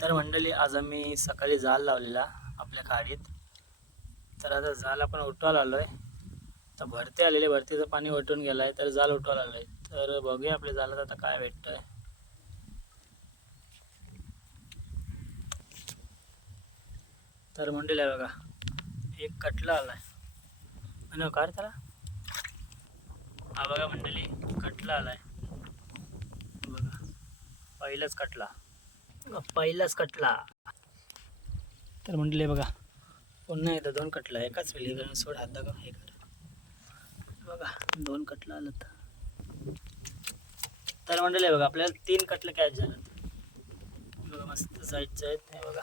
तर मंडळी, आज आम्ही सकाळी जाल लावलेला आपल्या खाडीत. तर आता जाल आपण उठवायला आलो आहे. तर भरती आलेले, भरतीचं पाणी वटून गेलं आहे, तर जाल उठवायला आलो आहे. तर बघूया आपल्या जालात आता काय भेटतं आहे. तर मंडळी आहे बघा, एक कटला आला आहे आणि काय त्याला, हा बघा मंडळी, कटला आला आहे बघा. पहिलाच कटला. तर मंडळी बघा, पुन्हा येतं 2 कटला एकाच वेळी. सोड हात दाखव, हे कर बघा, 2 कटला आलं. तर मंडळी बघा, आपल्याला 3 कटले कॅच झालं बघा. मस्त साईजचं आहेत हे बघा.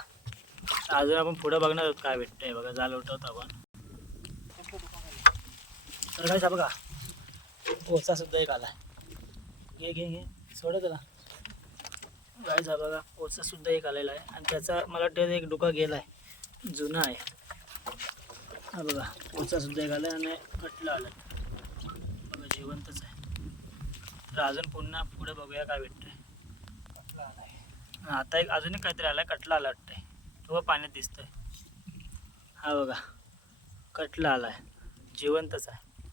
अजून आपण पुढं बघणार आहोत काय भेटतंय बघा. जाल उठवतो आपण. तर काय बघा, पोचा सुद्धा एक आला. घे घे घे, सोड त्याला. गायच हा बघा, पोचा सुद्धा एक आलेला आहे आणि त्याचा मला वाटतं एक डुका गेला आहे, जुना आहे हा बघा. पोचा सुद्धा एक आला आणि कटला आला बघा, जिवंतच आहे. तर अजून पुन्हा पुढे बघूया काय भेटतंय. कटला आला आहे आता, एक अजून एक काहीतरी आला, कटला आला वाटतंय. तो पाण्यात दिसतोय हा बघा. कटला आला आहे, जिवंतच आहे.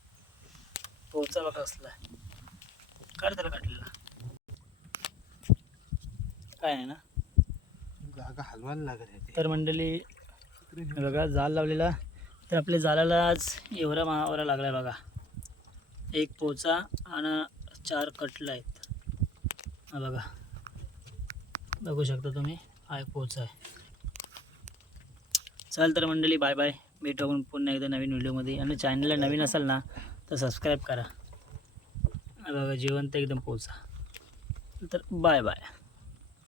पोचा बघा असला आहे. कर त्याला कटलेला काय आहे ना, जागा हलवायला लागत. तर मंडळी बघा, जाल लावलेला. तर आपल्या जालाला आज एवढा महावरा लागला बघा. एक पोचा आणि 4 कटला आहेत हा बघा. बघू शकता तुम्ही, हा एक पोचा आहे. चल तर मंडळी, बाय बाय. भेटू आपण पुन्हा एकदा नवीन व्हिडिओमध्ये. आणि चॅनलला नवीन असाल ना तर सबस्क्राईब करा. बघा, जिवंत एकदम पोचा. तर बाय बाय.